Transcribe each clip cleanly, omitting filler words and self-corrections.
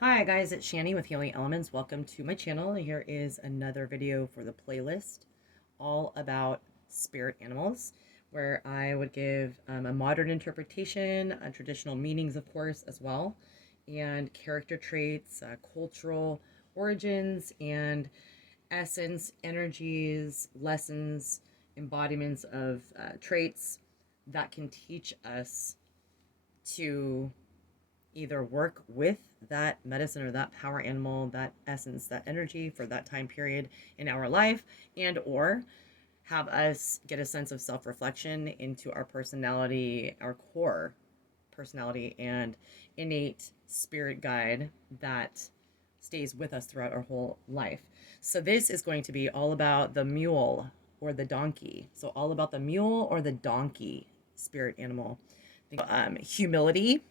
Hi guys, it's Shani with Healing Elements. Welcome to my channel. Here is another video for the playlist all about spirit animals, where I would give a modern interpretation, traditional meanings, of course, as well, and character traits, cultural origins, and essence, energies, lessons, embodiments of traits that can teach us to either work with that medicine or that power animal, that essence, that energy for that time period in our life, and or have us get a sense of self-reflection into our personality, our core personality and innate spirit guide that stays with us throughout our whole life. So this is going to be all about the mule or the donkey. So all about the mule or the donkey spirit animal. Humility,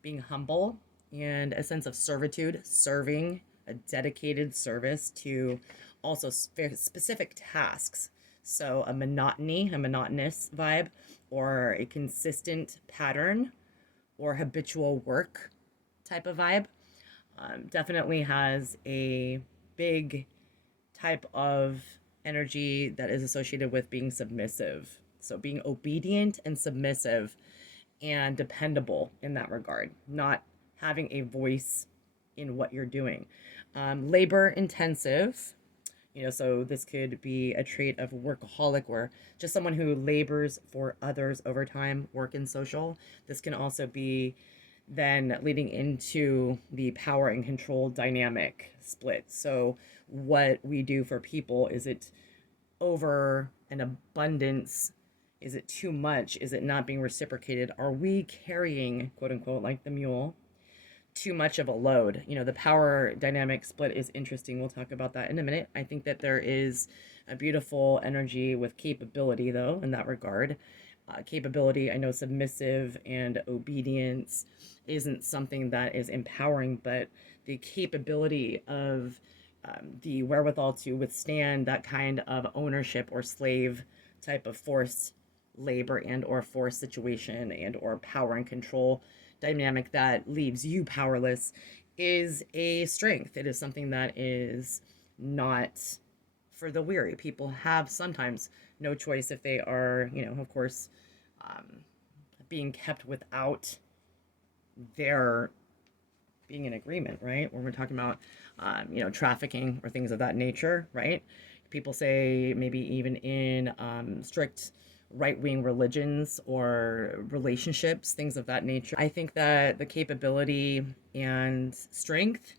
being humble, and a sense of servitude, serving, a dedicated service to also specific tasks. So a monotony, a monotonous vibe, or a consistent pattern, or habitual work type of vibe. Definitely has a big type of energy that is associated with being submissive. So being obedient and submissive and dependable in that regard, not having a voice in what you're doing. Labor intensive, so this could be a trait of workaholic or just someone who labors for others over time, work and social. This can also be then leading into the power and control dynamic split. So, what we do for people, is it over an abundance? Is it too much? Is it not being reciprocated? Are we carrying, quote unquote, like the mule, too much of a load? The power dynamic split is interesting. We'll talk about that in a minute. I think that there is a beautiful energy with capability, though, in that regard. Capability, I know submissive and obedience isn't something that is empowering, but the capability of the wherewithal to withstand that kind of ownership or slave type of forced labor and or forced situation and or power and control dynamic that leaves you powerless is a strength. It is something that is not for the weary. People have sometimes no choice if they are, of course, um, being kept without their being in agreement, right? When we're talking about, trafficking or things of that nature, right? People say maybe even in strict right-wing religions or relationships, things of that nature. I think that the capability and strength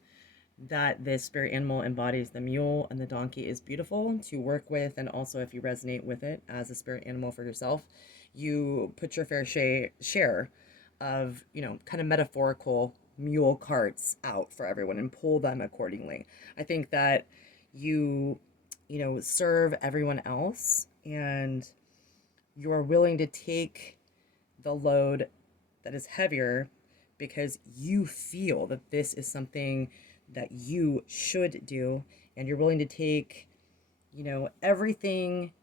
that this spirit animal embodies, the mule and the donkey, is beautiful to work with. And also, if you resonate with it as a spirit animal for yourself, you put your fair share of, kind of metaphorical mule carts out for everyone and pull them accordingly. I think that you, serve everyone else and you're willing to take the load that is heavier because you feel that this is something that you should do, and you're willing to take, everything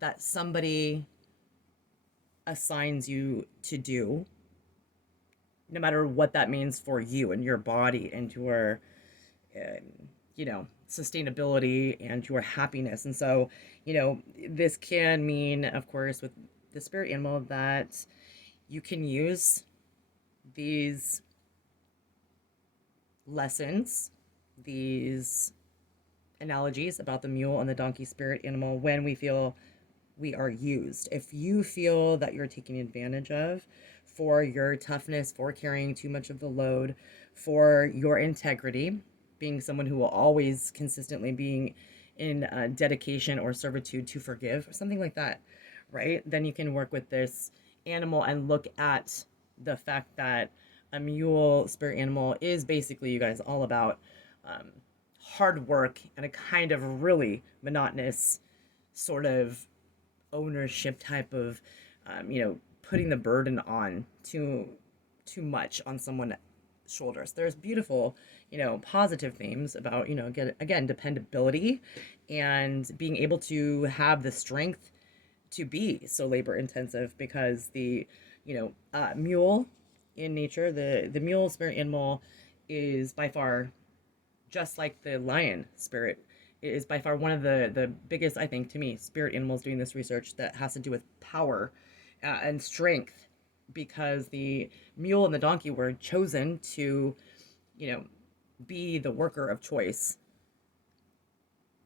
that somebody assigns you to do, no matter what that means for you and your body and your sustainability and your happiness. And so, this can mean, of course, with the spirit animal, that you can use these lessons, these analogies about the mule and the donkey spirit animal when we feel we are used. If you feel that you're taken advantage of for your toughness, for carrying too much of the load, for your integrity, being someone who will always consistently being in dedication or servitude to forgive, or something like that, right? Then you can work with this animal and look at the fact that a mule spirit animal is basically, you guys, all about hard work and a kind of really monotonous sort of ownership type of, putting the burden on too much on someone's shoulders. There's beautiful, positive themes about, again, dependability and being able to have the strength to be so labor intensive, because the, mule in nature, the mule spirit animal is by far, just like the lion spirit, it is by far one of the biggest, I think, to me, spirit animals doing this research that has to do with power and strength, because the mule and the donkey were chosen to, you know, be the worker of choice,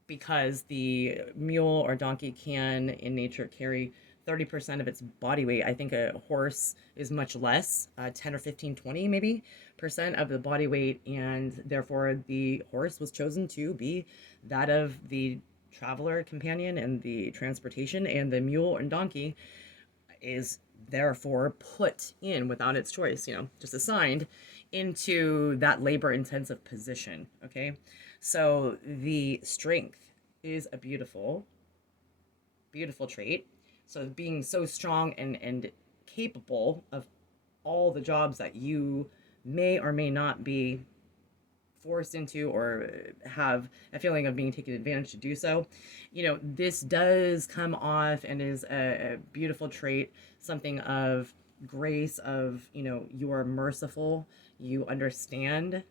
because the mule or donkey can in nature carry 30% of its body weight. I think a horse is much less, 10 or 15, 20 maybe percent of the body weight, and therefore the horse was chosen to be that of the traveler companion and the transportation, and the mule and donkey is therefore put in without its choice, just assigned into that labor intensive position. Okay. So the strength is a beautiful, beautiful trait. So being so strong and capable of all the jobs that you may or may not be forced into, or have a feeling of being taken advantage to do so, this does come off and is a beautiful trait, something of grace, of, you are merciful, you understand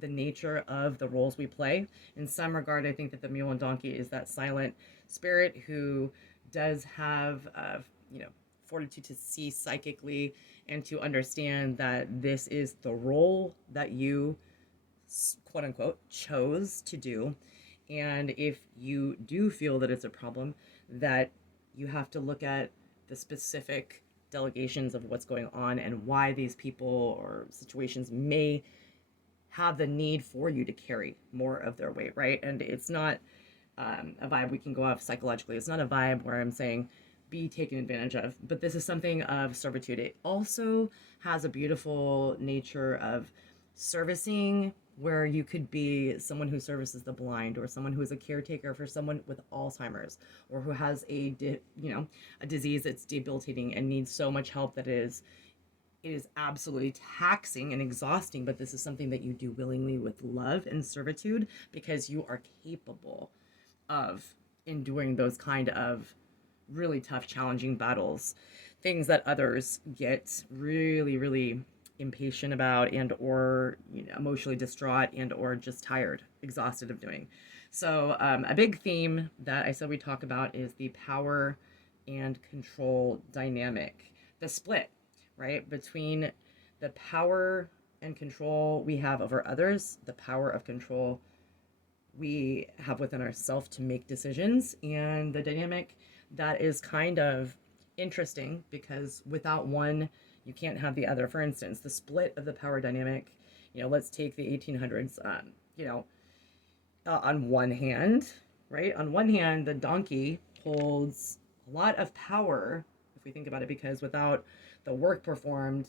the nature of the roles we play. In some regard, I think that the mule and donkey is that silent spirit who does have, fortitude to see psychically and to understand that this is the role that you, quote unquote, chose to do. And if you do feel that it's a problem, that you have to look at the specific delegations of what's going on and why these people or situations may have the need for you to carry more of their weight, right? And it's not a vibe we can go off psychologically. It's not a vibe where I'm saying be taken advantage of, but this is something of servitude. It also has a beautiful nature of servicing, where you could be someone who services the blind, or someone who is a caretaker for someone with Alzheimer's, or who has a disease that's debilitating and needs so much help that it is absolutely taxing and exhausting, but this is something that you do willingly with love and servitude, because you are capable of enduring those kind of really tough, challenging battles, things that others get really, really impatient about, and or emotionally distraught, and or just tired, exhausted of doing. So a big theme that I said we talk about is the power and control dynamic, the split, right, between the power and control we have over others, the power of control we have within ourselves to make decisions, and the dynamic that is kind of interesting, because without one, you can't have the other. For instance, the split of the power dynamic, let's take the 1800s, on one hand, right? On one hand, the donkey holds a lot of power, if we think about it, because without the work performed,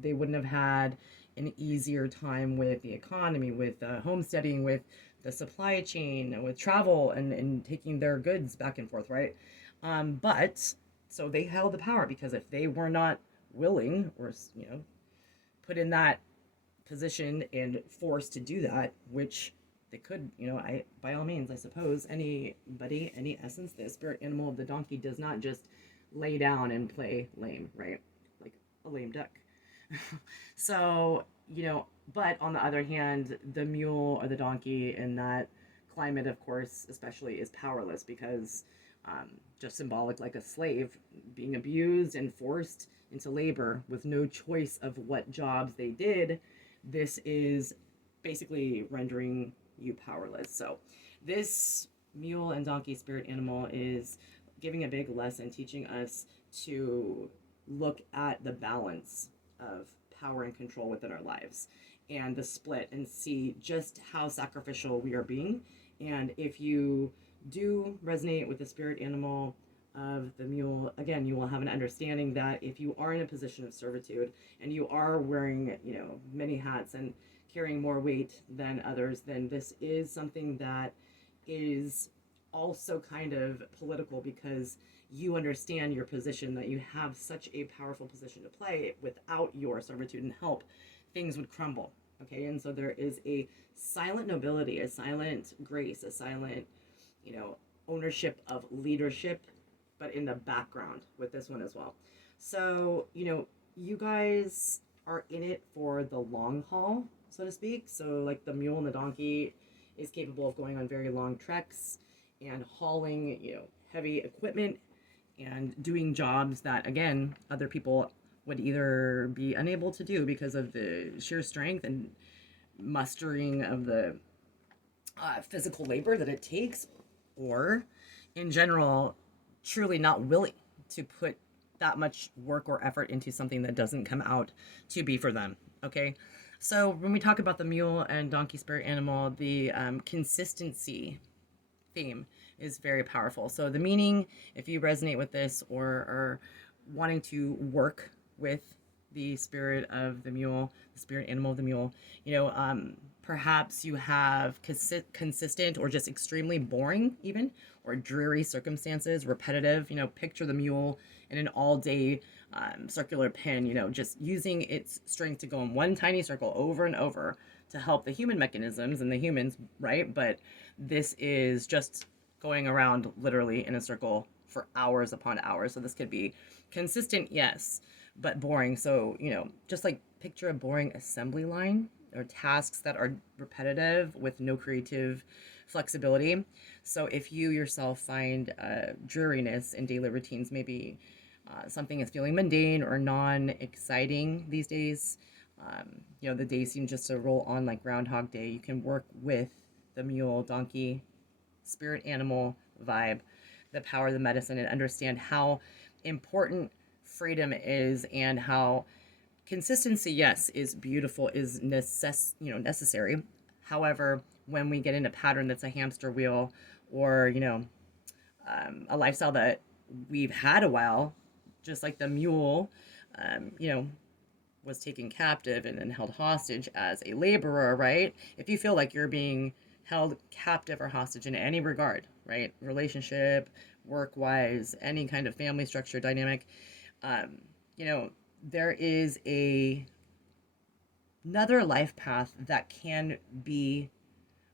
they wouldn't have had an easier time with the economy, with homesteading, with the supply chain, with travel, and taking their goods back and forth, right? But so they held the power, because if they were not willing, or put in that position and forced to do that, which they could, I, by all means, I suppose anybody, any essence, the spirit animal of the donkey does not just lay down and play lame, right? Like a lame duck. So, but on the other hand, the mule or the donkey in that climate, of course, especially, is powerless, because just symbolic, like a slave being abused and forced into labor with no choice of what jobs they did. This is basically rendering you powerless. So this mule and donkey spirit animal is giving a big lesson, teaching us to look at the balance of power and control within our lives, and the split, and see just how sacrificial we are being. And if you do resonate with the spirit animal of the mule, again, you will have an understanding that if you are in a position of servitude, and you are wearing, many hats and carrying more weight than others, then this is something that is also kind of political, because you understand your position, that you have such a powerful position to play. Without your servitude and help, things would crumble. Okay, and so there is a silent nobility, a silent grace, a silent, ownership of leadership, but in the background with this one as well. So, you guys are in it for the long haul. so to speak. So like the mule and the donkey is capable of going on very long treks and hauling, heavy equipment and doing jobs that, again, other people would either be unable to do because of the sheer strength and mustering of the physical labor that it takes, or in general, truly not willing to put that much work or effort into something that doesn't come out to be for them. Okay. So when we talk about the mule and donkey spirit animal, the consistency theme is very powerful. So the meaning, if you resonate with this or are wanting to work with the spirit of the mule, the spirit animal of the mule, perhaps you have consistent or just extremely boring, even, or dreary circumstances, repetitive. Picture the mule in an all-day circular pin, just using its strength to go in one tiny circle over and over to help the human mechanisms and the humans, right? But this is just going around literally in a circle for hours upon hours. So this could be consistent, yes, but boring. So, just like picture a boring assembly line or tasks that are repetitive with no creative flexibility. So if you yourself find dreariness in daily routines, maybe something is feeling mundane or non-exciting these days, the days seem just to roll on like Groundhog Day, you can work with the mule, donkey, spirit animal vibe, the power of the medicine, and understand how important freedom is and how consistency, yes, is beautiful, is necessary. However, when we get in a pattern that's a hamster wheel, or a lifestyle that we've had a while, just like the mule, was taken captive and then held hostage as a laborer, right? If you feel like you're being held captive or hostage in any regard, right? Relationship, work wise, any kind of family structure dynamic, um, there is another life path that can be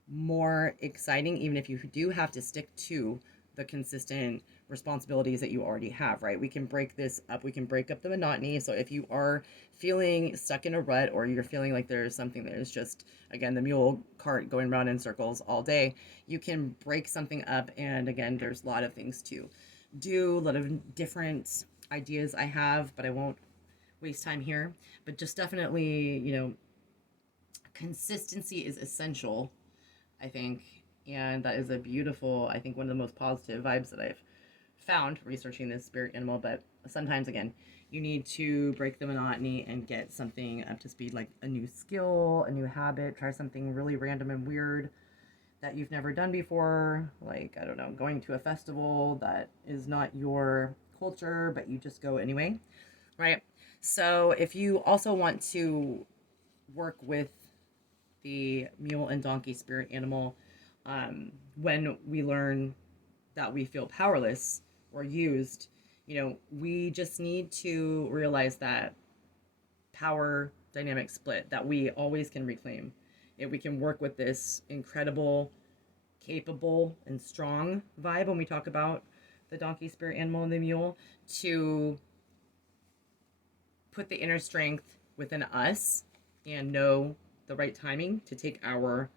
more exciting, even if you do have to stick to the consistent responsibilities that you already have, right? We can break this up. We can break up the monotony. So if you are feeling stuck in a rut, or you're feeling like there's something that is just, again, the mule cart going around in circles all day, you can break something up. And again, there's a lot of things to do, a lot of different ideas I have, but I won't waste time here. But just definitely, consistency is essential, I think. And that is a beautiful, I think, one of the most positive vibes that I've found researching this spirit animal. But sometimes, again, you need to break the monotony and get something up to speed, like a new skill, a new habit, try something really random and weird that you've never done before. Like, I don't know, going to a festival that is not your culture, but you just go anyway, right? So if you also want to work with the mule and donkey spirit animal, when we learn that we feel powerless or used, we just need to realize that power dynamic split that we always can reclaim. If we can work with this incredible, capable, and strong vibe when we talk about the donkey spirit animal and the mule, to put the inner strength within us and know the right timing to take our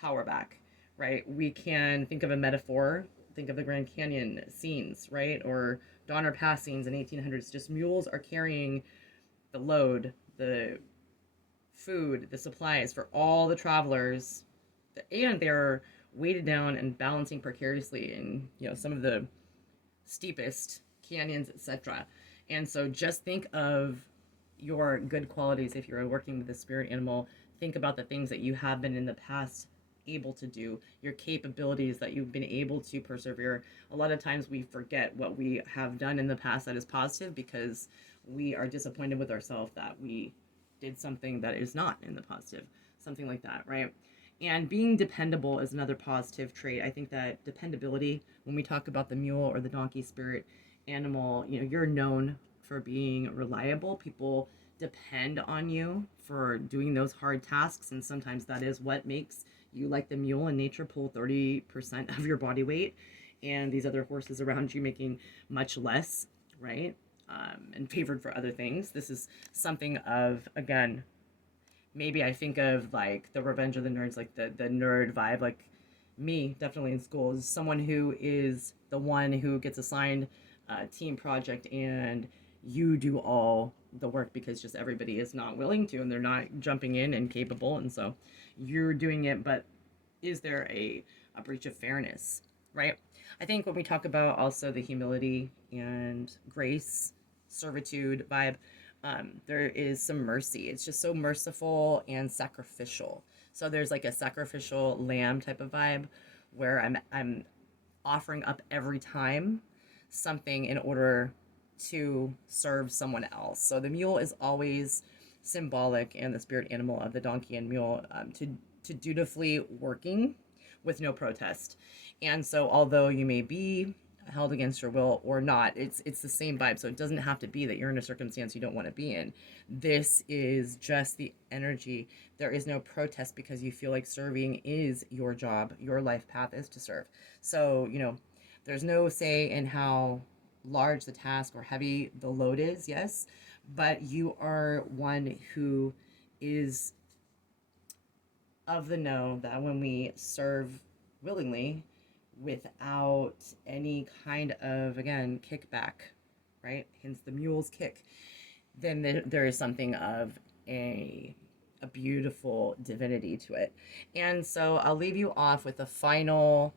power back, right? We can think of a metaphor, think of the Grand Canyon scenes, right? Or Donner Pass scenes in 1800s. Just mules are carrying the load, the food, the supplies for all the travelers, and they're weighted down and balancing precariously in, some of the steepest canyons, etc. And so just think of your good qualities. If you're working with the spirit animal, think about the things that you have been in the past able to do, your capabilities that you've been able to persevere. A lot of times we forget what we have done in the past that is positive because we are disappointed with ourselves that we did something that is not in the positive, something like that, right? And being dependable is another positive trait. I think that dependability, when we talk about the mule or the donkey spirit animal, you're known for being reliable. People depend on you for doing those hard tasks, and sometimes that is what makes you, like the mule in nature, pull 30% of your body weight, and these other horses around you making much less, right? And favored for other things. This is something of, again, maybe I think of like the Revenge of the Nerds, like the nerd vibe, like me definitely in school is someone who is the one who gets assigned a team project and you do all the work because just everybody is not willing to and they're not jumping in and capable, and so you're doing it. But is there a breach of fairness, right? I think when we talk about also the humility and grace, servitude vibe, there is some mercy. It's just so merciful and sacrificial. So there's like a sacrificial lamb type of vibe where I'm offering up every time something in order to serve someone else. So the mule is always symbolic, and the spirit animal of the donkey and mule, to dutifully working with no protest. And so although you may be held against your will or not, it's the same vibe. So it doesn't have to be that you're in a circumstance you don't want to be in. This is just the energy. There is no protest because you feel like serving is your job. Your life path is to serve. So, there's no say in how large the task or heavy the load is, yes, but you are one who is of the know that when we serve willingly without any kind of, again, kickback, right? Hence the mule's kick, then there is something of a beautiful divinity to it. And so I'll leave you off with the final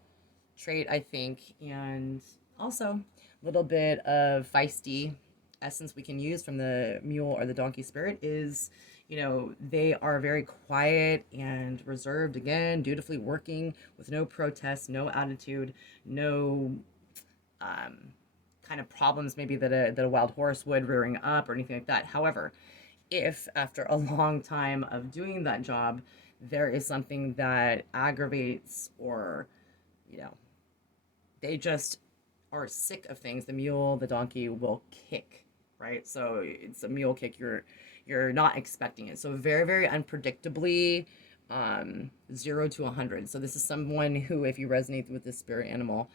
trait, I think, and also a little bit of feisty essence we can use from the mule or the donkey spirit is, they are very quiet and reserved, again, dutifully working with no protest, no attitude, no kind of problems maybe that a wild horse would rearing up or anything like that. However, if after a long time of doing that job, there is something that aggravates or, you know, they just are sick of things, the mule, the donkey will kick, right? So it's a mule kick. You're not expecting it. So very, very unpredictably, 0 to 100. So this is someone who, if you resonate with this spirit animal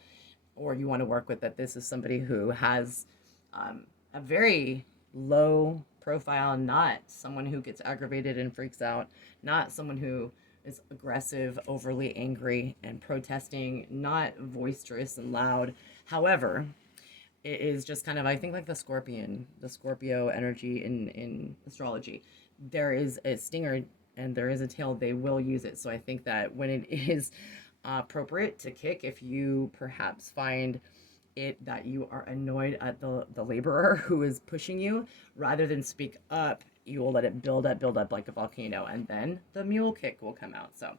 or you want to work with that, this is somebody who has a very low profile, not someone who gets aggravated and freaks out, not someone who is aggressive, overly angry and protesting, not boisterous and loud. However, it is just kind of, I think, like the Scorpio energy in astrology. There is a stinger and there is a tail. They will use it. So I think that when it is appropriate to kick, if you perhaps find it that you are annoyed at the laborer who is pushing you, rather than speak up, you will let it build up like a volcano, and then the mule kick will come out. So,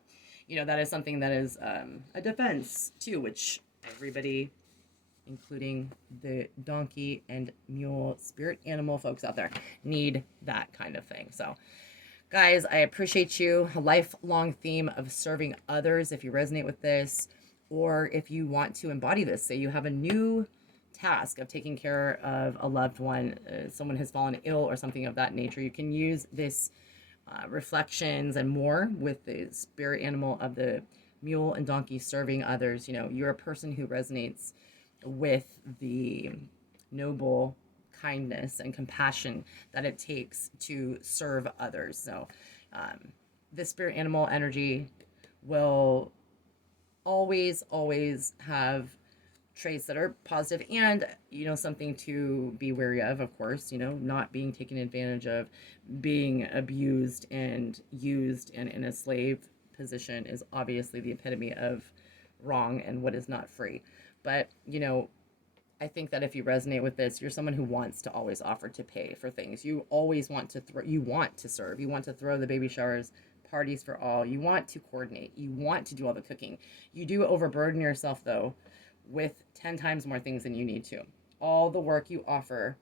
that is something that is a defense too, which everybody, including the donkey and mule spirit animal folks out there, need that kind of thing. So, guys, I appreciate you. A lifelong theme of serving others. If you resonate with this, or if you want to embody this, say you have a new task of taking care of a loved one, someone has fallen ill or something of that nature, you can use this reflections and more with the spirit animal of the mule and donkey serving others. You're a person who resonates with the noble kindness and compassion that it takes to serve others. So the spirit animal energy will always have traits that are positive and, something to be wary of course, not being taken advantage of, being abused and used and in a slave position is obviously the epitome of wrong and what is not free. But, I think that if you resonate with this, you're someone who wants to always offer to pay for things. You always want to you want to serve. You want to throw the baby showers, parties for all. You want to coordinate. You want to do all the cooking. You do overburden yourself, though, with 10 times more things than you need to. All the work you offer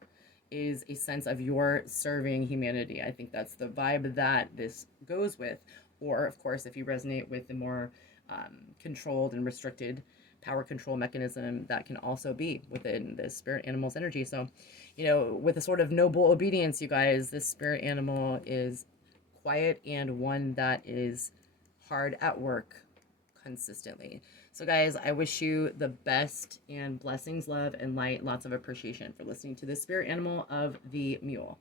is a sense of your serving humanity. I think that's the vibe that this goes with. Or, of course, if you resonate with the more controlled and restricted power control mechanism, that can also be within the spirit animal's energy. So, with a sort of noble obedience, you guys, this spirit animal is quiet and one that is hard at work consistently. So, guys, I wish you the best and blessings, love, and light. Lots of appreciation for listening to the spirit animal of the mule.